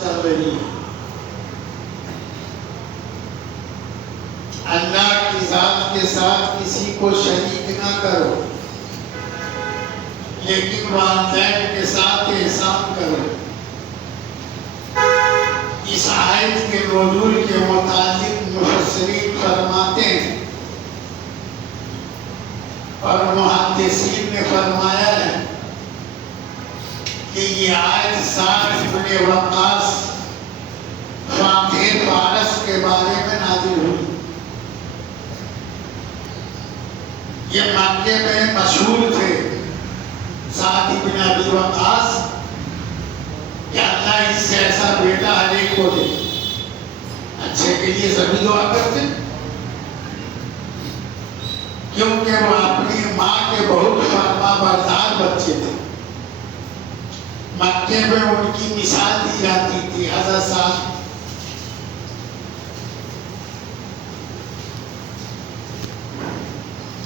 چل رہی ہے. اللہ کی ذات کے ساتھ کسی کو شریک نہ کرو، لیکن والدین کے ساتھ احسان کرو. اس آیت کے نزول کے متعلق مفسرین فرماتے ہیں اور محدثین نے فرمایا ہے کہ یہ آیت سعد بن وقاص فاتح فارس کے بارے میں نازل ہوئی. یہ مکے میں مشہور تھے سعد بن ابی وقاص کہ اللہ اس سے ایسا بیٹا ہر ایک کو دے. اچھے کے لیے سبھی دعا کرتے کیونکہ وہ اپنی ماں کے بہت فرما بردار بچے تھے. مکے میں ان کی مثال دی جاتی تھی. حضرت صاحب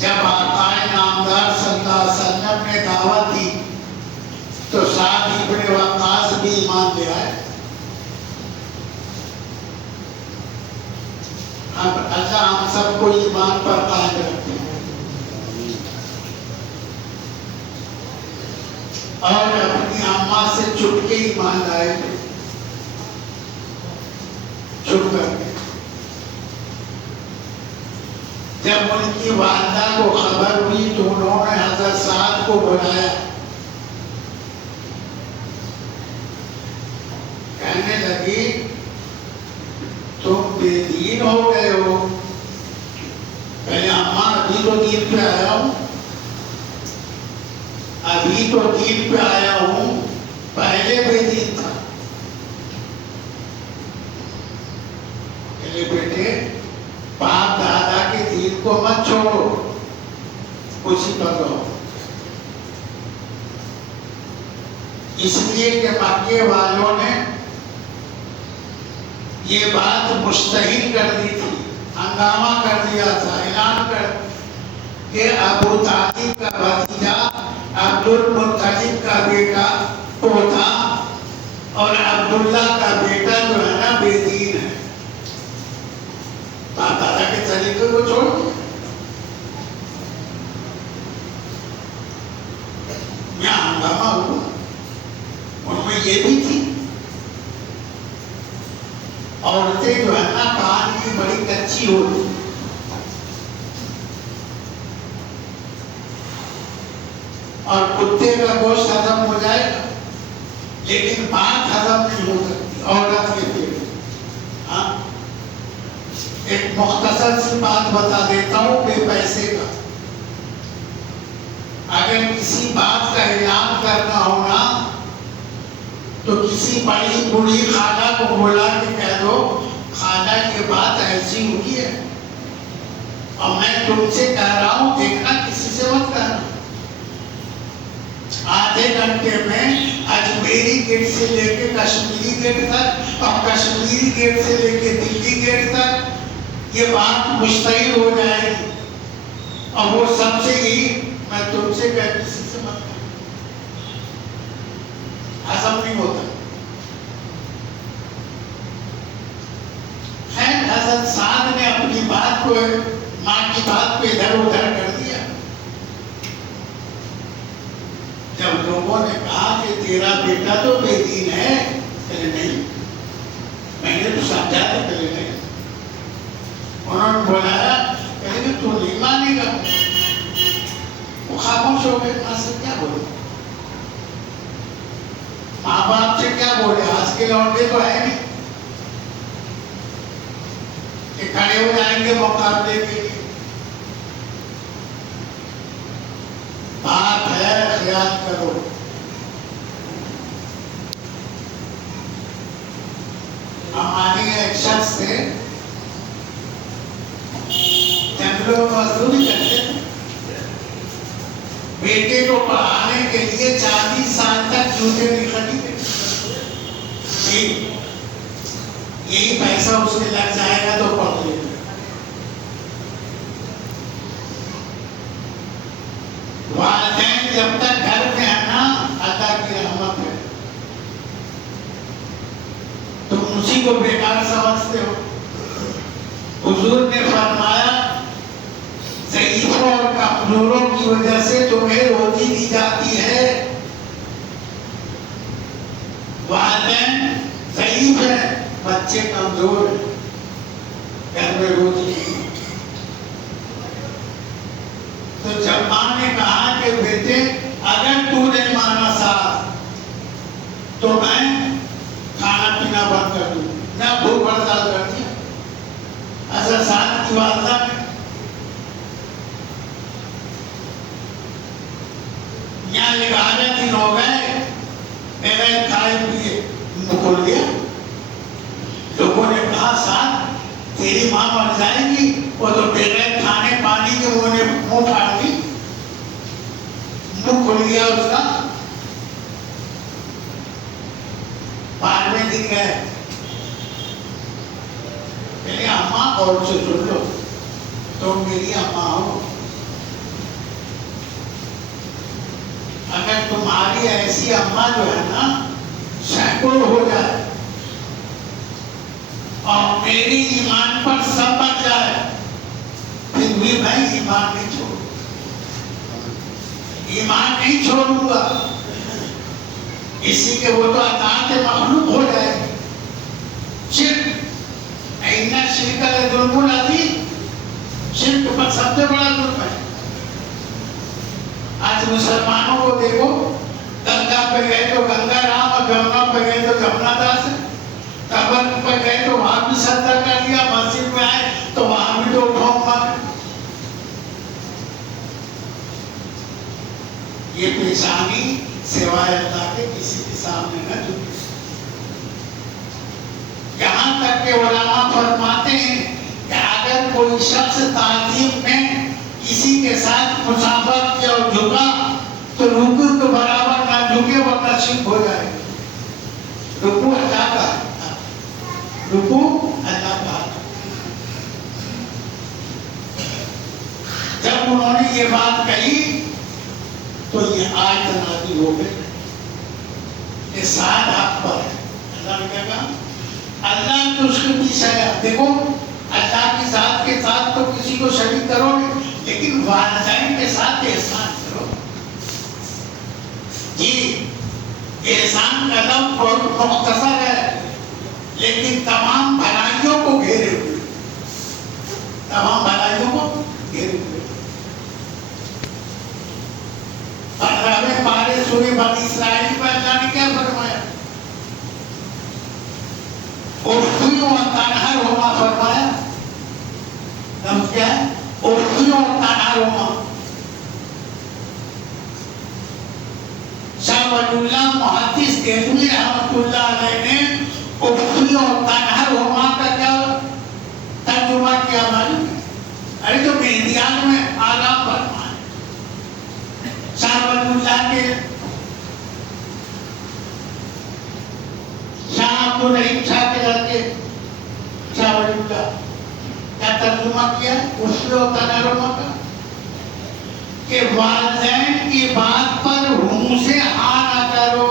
جب آقا نامدار صلی اللہ علیہ وسلم نے دعوت دی تو سعد بن وقاص بھی ایمان لے آئے. اب اللہ ہم سب کو ایمان پر قائم رکھتے ہیں اور اپنی اماں سے چھپ کے ایمان لائے چھپ کر کے. جب ان کی والدہ کو خبر ہوئی تو انہوں نے حضرت سعد کو بلایا. کہنے لگی تم بے دین ہو گئے ہو. پہلے اماں ابھی تو دین پہ آیا ہوں، ابھی تو دین پہ آیا ہوں، پہلے بے دین تھا. پہلے بیٹے باپ دادا کے دین کو مت چھوڑو، اسی پر رہو. اس لیے کہ مکے والوں نے یہ بات مستحیل کر دی تھی، ہنگامہ کر دیا تھا، اعلان کر کہ ابو طالب کا بھتیجا عبد المطلب کا بیٹا پوتا اور عبداللہ کا بیٹا جو ہے نا بے دین ہے. باپ دادا کے طریقے کو چھوڑ دیا. یہاں ہنگامہ ہوا. ان میں یہ بھی تھی عورتیں جو ہے نا کان کی بڑی کچی ہوتی اور کتے کا گوشت ہضم ہو جائے گا لیکن بات ہضم نہیں ہو سکتی عورت کے پیٹ. ہاں ایک مختصر سی بات بتا دیتا ہوں بے پیسے کا. اگر کسی بات کا اعلان کرنا ہونا تو کسی بڑی بوڑھی خالہ کو بولا کہ کہہ دو خالہ یہ بات ایسی ہوئی ہے اور میں تم سے کہہ رہا ہوں دیکھنا کسی سے مت کہنا. آدھے گھنٹے میں اجمیری گیٹ سے لے کے کشمیری گیٹ تک اور کشمیری گیٹ سے لے کے دلی گیٹ تک یہ بات مشتہر ہو جائے گی اور وہ سب سے ہی میں تم سے کہہ کسی سے مت کہنا. ہضم نہیں ہوتا. خیر حضرت سعد نے اپنی بات کو ماں کی بات کو ادھر ادھر کر دیا. جب لوگوں نے کہا کہ تیرا بیٹا تو بے دین ہے، کہے نہیں میں نے تو سمجھا تھا. کہے نہیں. انہوں نے بولایا کہے کہ تو نہیں مانے گا. وہ خاموش ہو گئے. ماں سے کیا بولے، ماں باپ سے کیا بولے. آج کے لوٹے تو ہے نہیں کہ کھڑے ہو جائیں گے مقابلے کے لیے. باپ ہے خیال کرو. ہمارے ایک شخص تھے جنگلوں میں مزدوری کرتے تھے. بیٹے کو پڑھانے کے لیے 40 سال تک جوتے نہیں خریدے. یہی پیسہ اس میں لگ جائے گا تو پڑھ لے گا. والدین جب تک گھر میں ہے نا اللہ کی رحمت ہے. روزی کو بیکار سمجھتے ہو؟ حضور نے فرمایا ضعیفوں اور کمزوروں کی وجہ سے تمہیں روزی دی جاتی ہے. والدین ضعیف ہیں، بچے کمزور ہیں، گھر میں روزی نہیں. تو جب ماں نے کہا کہ بیٹے اگر تو نے مانا ساتھ تو میں کھانا پینا بند کر دوں، نہ بھوک ہڑتال کر دیا. حضرت سعد کی والدہ نے یہاں 11 دن ہو گئے بغیر کھائے پیے منہ کھل گیا. لوگوں نے کہا سعد تیری ماں مر جائے گی، وہ تو بغیر کھانے پانی کے وہ نے منہ پھاڑ دی، منہ کھل گیا اس کا. 12ویں دن گئے، میری اماں اور سے سن لو، تم میری اماں ہو، اگر تمہاری ایسی اماں جو ہے نا سینکڑوں ہو جائے اور میری ایمان پر سب بچ جائے پھر بھی میں ایمان نہیں چھوڑوں، ایمان نہیں چھوڑوں گا. اسی کے وہ تو اطاعت مخلوق ہو جائے گی. شرک ان شرک لظلم عظیم، شرک پر سب سے بڑا ظلم ہے. آج مسلمانوں کو دیکھو، گنگا پہ گئے تو گنگا رام، اور جمنا پہ گئے تو جمنا داس، قبر پہ گئے تو وہاں بھی سجدہ کر لیا، مسجد میں آئے تو وہاں بھی تو اٹھاؤ مارے. یہ پیشانی سوائے اللہ کے کسی کے سامنے نہ جھکے. یہاں تک کہ علماء فرماتے ہیں کہ اگر کوئی شخص تعظیم میں کسی کے ساتھ مسافت کیا اور جھکا تو رکوع کے برابر نہ جھکے ورنہ شرک ہو جائے گا. رکوع اللہ کا ہے، رکوع اللہ کا ہے. جب انہوں نے یہ بات کہی تو یہ آیت نازل ہو گئی کہ سعد حق پر ہے. اللہ نے کیا کہا؟ اللہ تو اس کے پیچھے ہے. دیکھو اللہ کی ذات کے ساتھ تو کسی کو شریک کرو نہیں، لیکن والدین کے ساتھ احسان کرو. جی احسان کا لفظ بہت مختصر ہے لیکن تمام بھلائیوں کو گھیرے ہوئے، تمام بھلائیوں کو گھیرے ہوئے. 15ویں پارے سورہ بنی اسرائیل میں اللہ نے کیا فرمایا؟ اُٹھیو تنہا فرمایا. لفظ کیا ہے؟ اُٹھیو تنہا. شاہ ولی اللہ محدث دہلوی رحمۃ اللہ علیہ نے اُٹھیو تنہا کا کیا ترجمہ کیا معلوم ہے؟ ارے جو مہدیان میں آرام فرمایا. شاہ ولی اللہ کے شاہ عبدالرحیم شاہ کے لڑکے شاہ ولی اللہ کیا ترجمہ کیا اُٹھیو تنہا کا کہ والدین کی بات پر منہ سے ہاں نہ کرو.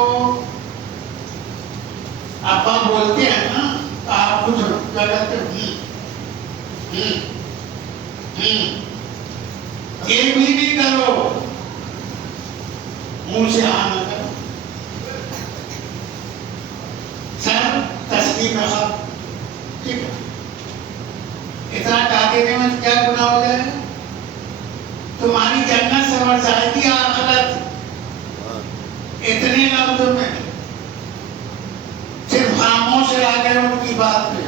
ابا بولتے ہیں نا تو آپ کچھ غلط یہ بھی نہیں کرو، منہ سے ہاں نہ کرو. سر تسلیم خط ٹھیک ہے، اتنا ڈا دینے میں کیا گناہ ہو جائے گا؟ تمہاری جنت سنور جائے گی آخرت. اتنے لفظوں میں صرف خاموش رہ گئے ان کی بات پہ.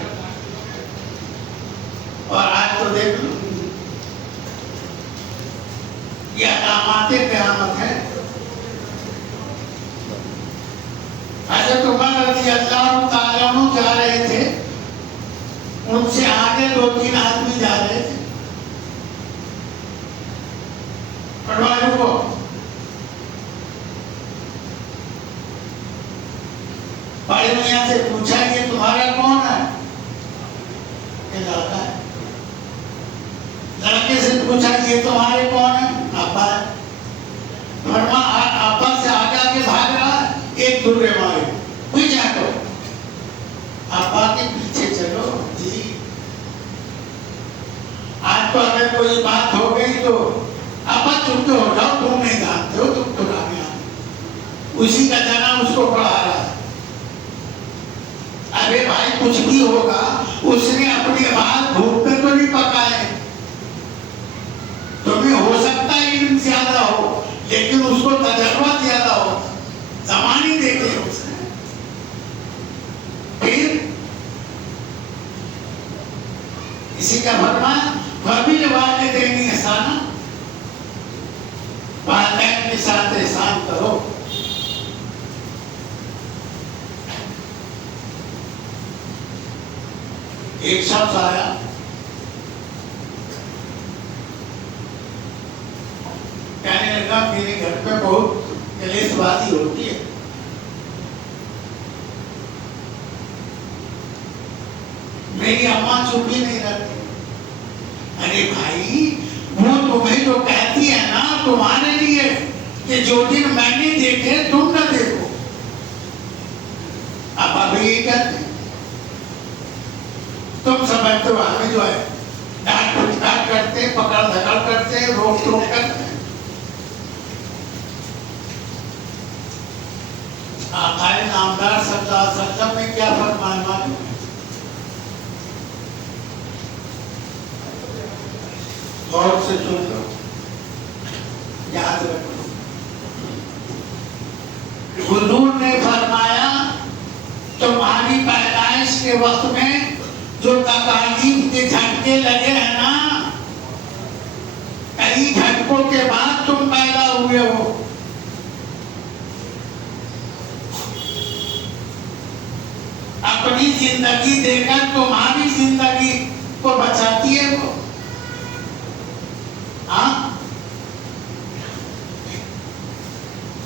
اور آج تو دیکھ لو یہ علامات قیامت ہے. حضرت عمر رضی اللہ تعالیٰ عنہ جا رہے تھے، ان سے آگے 2-3 آدمی جا رہے تھے. پڑھوائیوں کو بڑے میاں سے پوچھا یہ تمہارا کون ہے؟ یہ لڑکا ہے. لڑکے سے پوچھا یہ تمہارے کون ہے؟ ابا ہے. ابا سے آگے بھاگ رہا ہے، ایک درے مارے پیچھے ہٹو. ابا کے کوئی بات ہو گئی تو ابا تم تو ہو جاؤ، تم نہیں جانتے ہو، تم تو رابعہ اسی کا جانا اس کو پڑھا رہا ہے. ارے بھائی کچھ بھی ہوگا، اس نے اپنی بات بھوک پہ تو نہیں پکائے. تمہیں ہو سکتا ہے علم زیادہ ہو لیکن اس کو تجربہ زیادہ ہو، زمانی دیکھے اس نے. پھر اسی کا فرمان وَبِالْوَالِدَيْنِ احسانا، والدین کے ساتھ احسان کرو. ایک شخص آیا، کہنے لگا میرے گھر پہ بہت کلیش بازی ہوتی ہے. میری اماں چپ ہی نہیں رہتی. ارے بھائی وہ تمہیں جو کہتی ہے نا تمہارے لیے کہ جو دن میں نے دیکھے تم نہ دیکھو. اب ابھی یہ کہتے ہیں تم سمجھتے ہو ہمیں جو ہے ڈانٹ پھٹکار کرتے، پکڑ دھکڑ کرتے، روک ٹوک کرتے. آقا نامدار صلی اللہ علیہ وسلم نے کیا فرمایا معلوم ہے؟ غور سے سن لو، یاد رکھو. حضور نے فرمایا تمہاری پیدائش کے وقت میں جو تکالیف کے جھٹکے لگے ہیں نا، کئی جھٹکوں کے بعد تم پیدا ہوئے ہو. اپنی زندگی دے کر تمہاری زندگی کو بچاتی ہے وہ.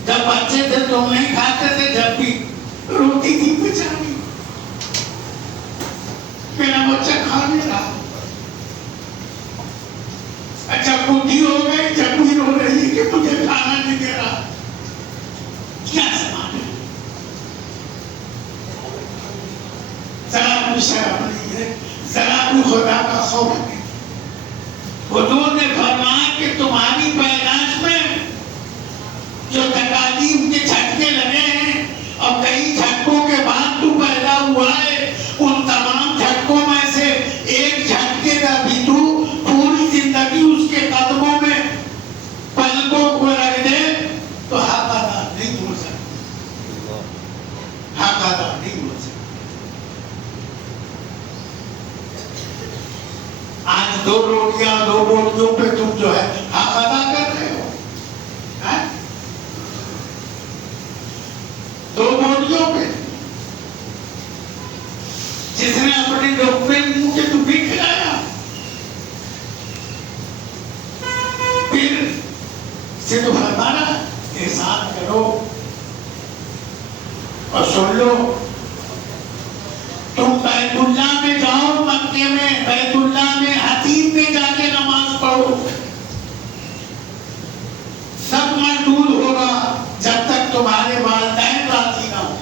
جب بچے تھے تم نہیں کھاتے تھے، جب بھی روٹی تھی بچانی، میرا بچہ کھا نہیں رہا. اچھا بوڑھی ہو گئی، جب بھی رو رہی ہے کہ مجھے کھانا نہیں دے رہا. کیا زمان ہے؟ ذرا بھی شرم نہیں ہے، ذرا بھی خدا کا خوف نہیں. حضور نے فرمایا کہ تمہاری پیدائش میں جو تکالیف کے جھٹکے لگے ہیں اور کئی جھٹکوں کے بعد تو پیدا ہوا ہے، ان تمام جھٹکوں میں سے ایک جھٹکے کا بھی تو پوری زندگی اس کے قدموں میں پلکوں کو رکھ دے تو حق ادا نہیں ہو سکتا. حق ادا نہیں ہو سکتا. آج دو روٹیوں پہ تم جو ہے حق ادا کر رہے ہو. دو روٹیوں پہ جس نے اپنے لقمے منہ کے تمہیں کھلایا، پھر سے تو فرمانا احسان کرو. اور سن لو، تم بیت اللہ میں جاؤ، مکے میں بیت اللہ میں حتیم میں جا کے نماز پڑھو، سب مردود ہوگا جب تک تمہارے والدین راضی نہ ہو.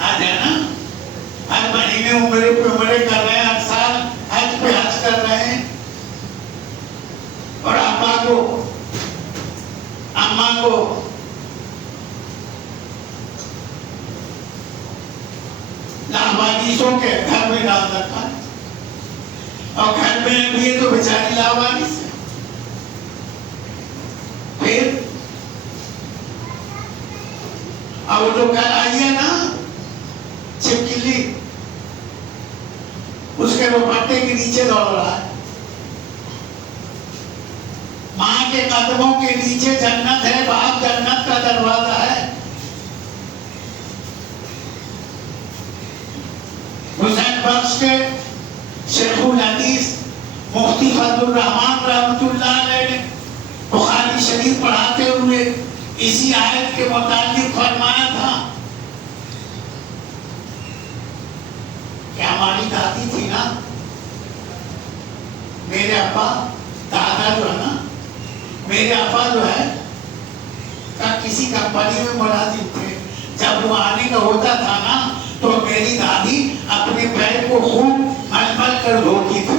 آ جانا، ہر مہینے عمرے پہ عمرے کر رہے ہیں، ہر سال حج پہ حج کر رہے ہیں، اور ابا کو اماں کو لاوارثوں کے گھر میں ڈال رکھا ہے. اور گھر میں بھی تو بیچاری لاوارث ہے. پھر اب وہ جو کل آئی ہے نا چھپکلی، اس کے دوپٹے کے نیچے دوڑ رہا ہے. ماں کے قدموں کے نیچے جنت ہے، باپ جنت کا دروازہ ہے. حسین بخش کے شیخ الحدیث مفتی فضل الرحمان رحمۃ اللہ علیہ نے بخاری شریف پڑھاتے ہوئے اسی آیت کے متعلق فرمایا تھا کہ ہماری دادی تھی نا، میرے ابا دادا جو ہے نا، میرے ابا جو ہے کسی کمپنی میں ملازم تھے. جب وہ آنے کا ہوتا تھا نا تو میری دادی اپنے پیر کو خوب مل مل کر دھوتی تھی.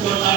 2-4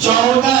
14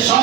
100